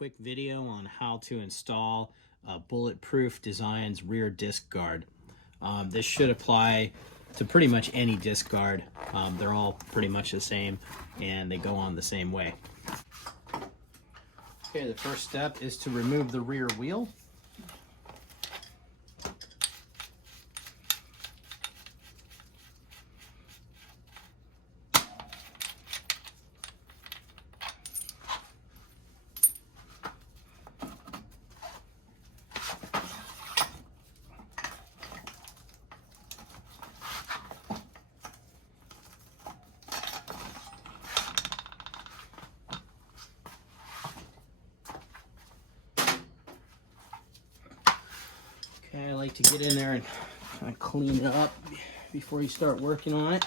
quick video on how to install Bulletproof Designs rear disc guard. This should apply to pretty much any disc guard. They're all pretty much the same and they go on the same way. Okay, the first step is to remove the rear wheel. Okay, I like to get in there and kind of clean it up before you start working on it.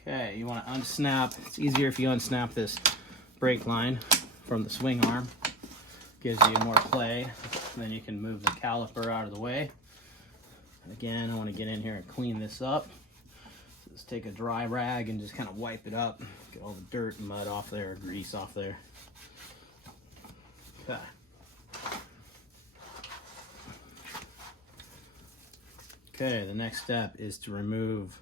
Okay, you want to unsnap. It's easier if you unsnap this brake line from the swing arm. Gives you more play. Then you can move the caliper out of the way. Again, I want to get in here and clean this up. So let's take a dry rag and just kind of wipe it up. Get all the dirt and mud off there, grease off there. Okay. Okay, the next step is to remove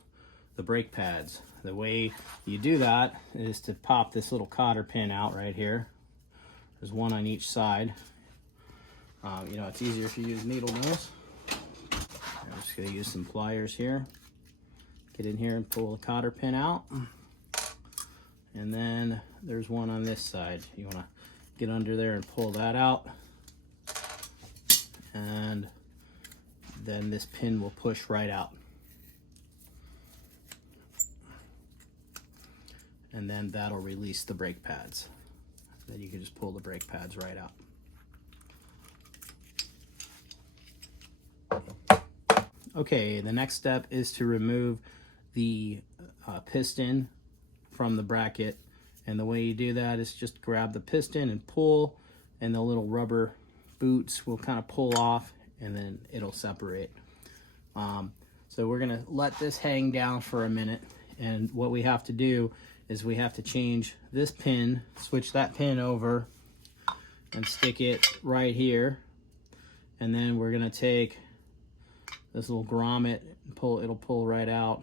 the brake pads. The way you do that is to pop this little cotter pin out right here. There's one on each side. You know, it's easier if you use needle nose. I'm just going to use some pliers here. Get in here and pull the cotter pin out. And then there's one on this side. You want to get under there and pull that out. And then this pin will push right out. And then that'll release the brake pads. Then you can just pull the brake pads right out. Okay, the next step is to remove the piston from the bracket. And the way you do that is just grab the piston and pull, and the little rubber boots will kind of pull off, and then it'll separate. So we're gonna let this hang down for a minute, and what we have to do is we have to change this pin, switch that pin over and stick it right here. And then we're gonna take this little grommet and pull, it'll pull right out.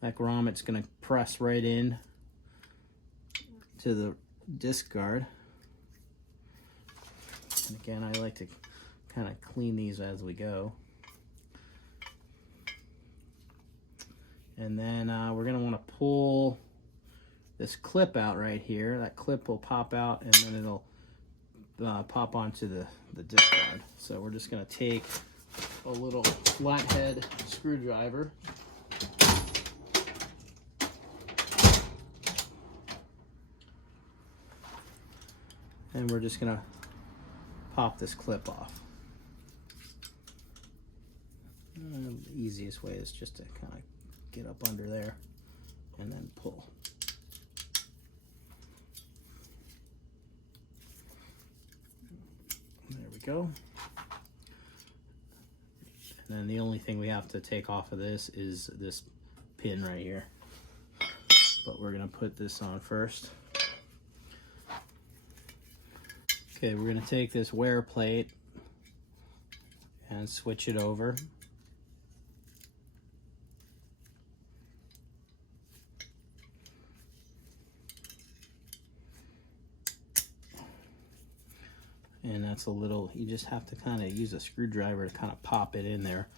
That grommet's gonna press right in to the disc guard. And again, I like to kind of clean these as we go. And then we're gonna wanna pull this clip out right here. That clip will pop out and then it'll pop onto the disc guard. So we're just gonna take a little flathead screwdriver and we're just gonna pop this clip off. The easiest way is just to kind of get up under there and then pull. There we go. And then the only thing we have to take off of this is this pin right here. But we're gonna put this on first. Okay, we're gonna take this wear plate and switch it over. And that's a little, you just have to kind of use a screwdriver to kind of pop it in there.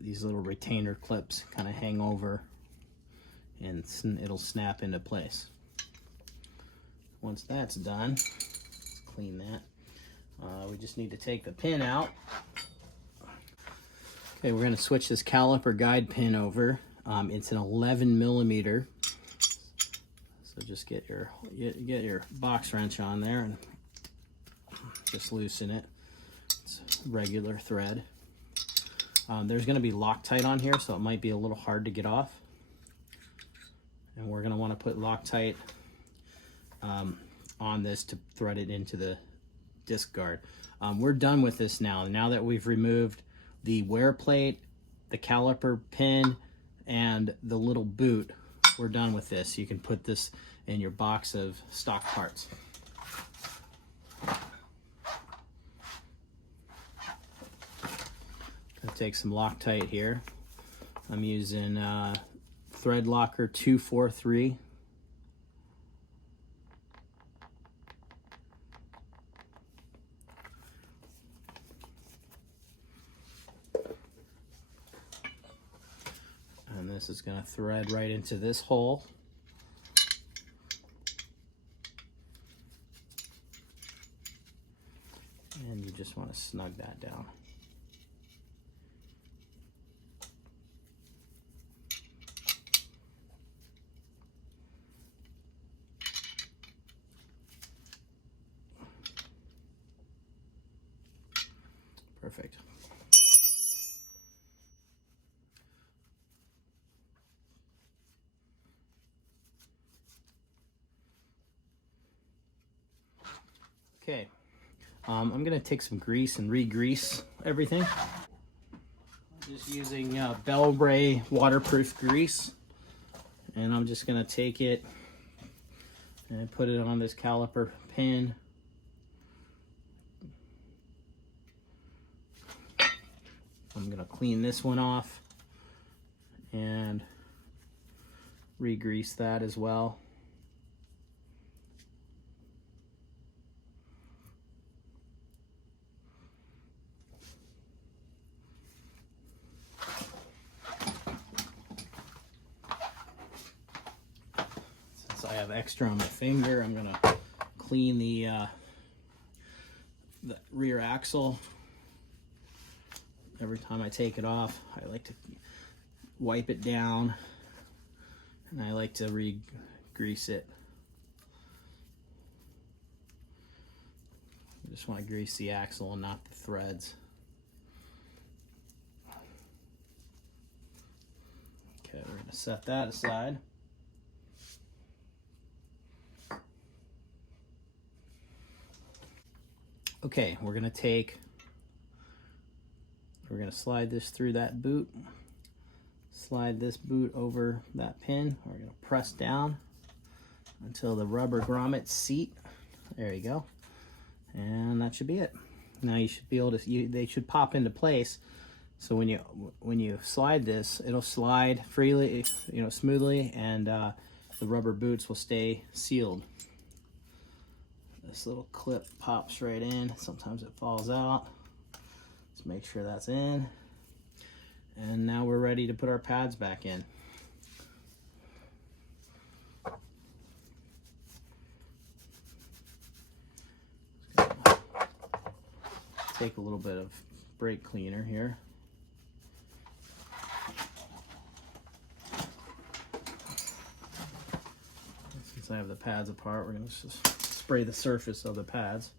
These little retainer clips kind of hang over and it'll snap into place. Once that's done, let's clean that. We just need to take the pin out. Okay, we're gonna switch this caliper guide pin over. It's an 11 millimeter. So just get your box wrench on there and just loosen it. It's regular thread. There's going to be Loctite on here, so it might be a little hard to get off. And we're going to want to put Loctite on this to thread it into the disc guard. We're done with this now. Now that we've removed the wear plate, the caliper pin, and the little boot, we're done with this. You can put this in your box of stock parts. Gonna take some Loctite here. I'm using Thread Locker 243. And this is going to thread right into this hole. And you just want to snug that down. Perfect. Okay, I'm gonna take some grease and re-grease everything. I'm just using Bellray waterproof grease, and I'm just gonna take it and put it on this caliper pin. I'm gonna clean this one off and re-grease that as well. Since I have extra on my finger, I'm gonna clean the rear axle. Every time I take it off, I like to wipe it down, and I like to re-grease it. I just want to grease the axle and not the threads. Okay, we're going to set that aside. Okay, we're going to slide this through that boot, slide this boot over that pin. We're going to press down until the rubber grommets seat. There you go. And that should be it. Now you should be able to, they should pop into place. So when you slide this, it'll slide freely, smoothly, and the rubber boots will stay sealed. This little clip pops right in. Sometimes it falls out. Let's make sure that's in. And now we're ready to put our pads back in. Take a little bit of brake cleaner here. Since I have the pads apart, we're going to just spray the surface of the pads.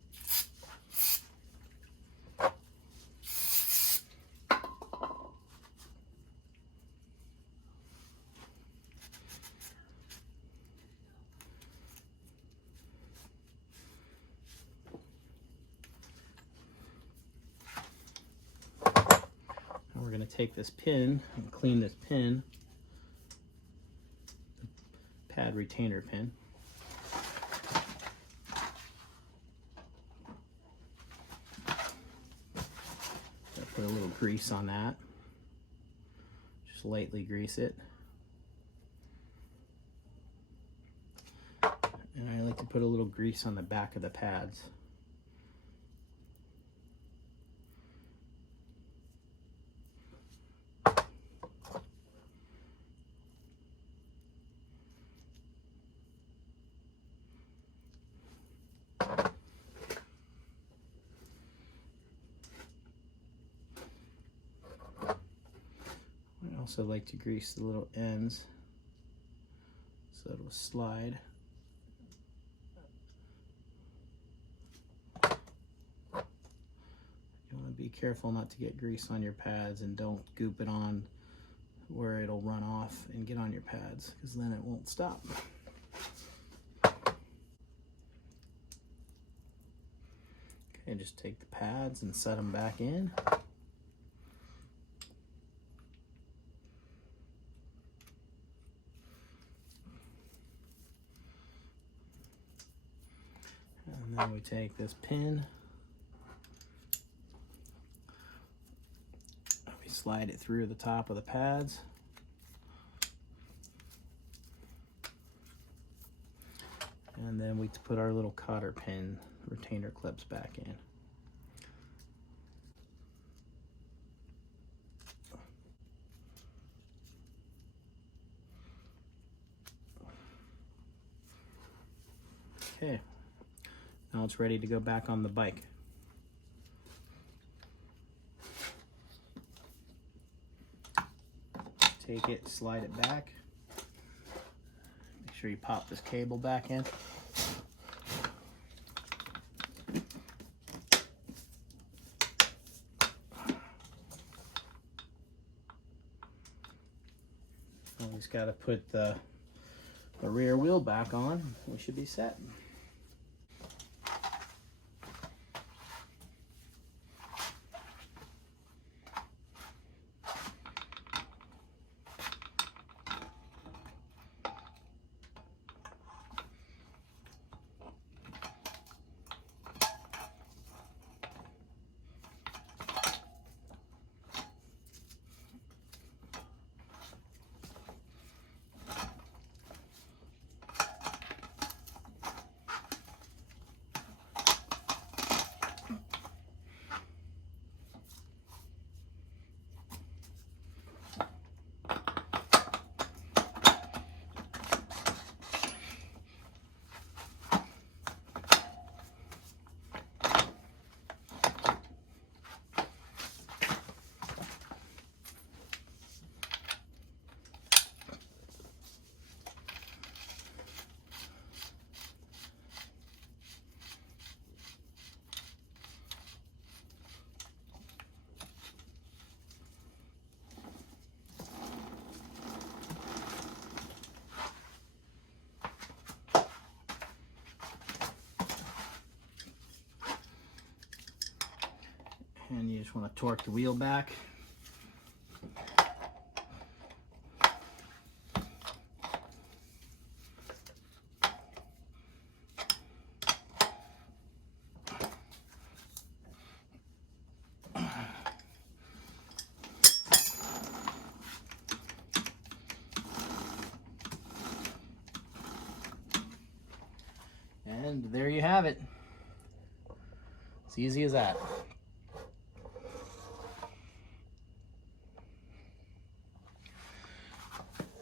We're going to take this pin and clean this pin, the pad retainer pin. Put a little grease on that. Just lightly grease it. And I like to put a little grease on the back of the pads. I also like to grease the little ends so it'll slide. You want to be careful not to get grease on your pads, and don't goop it on where it'll run off and get on your pads, because then it won't stop. And just take the pads and set them back in. And then we take this pin, we slide it through the top of the pads. And then we put our little cotter pin retainer clips back in. Okay, now it's ready to go back on the bike. Take it, slide it back. Make sure you pop this cable back in. We just got to put the rear wheel back on. We should be set. And you just want to torque the wheel back. And there you have it. It's easy as that.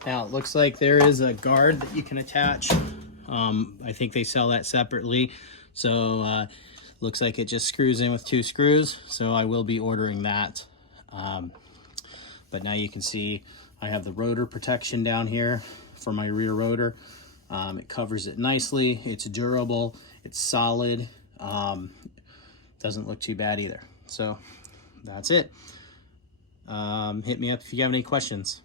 Now it looks like there is a guard that you can attach. I think they sell that separately. So looks like it just screws in with 2 screws. So I will be ordering that. But now you can see I have the rotor protection down here for my rear rotor. It covers it nicely. It's durable. It's solid. Doesn't look too bad either. So that's it. Hit me up if you have any questions.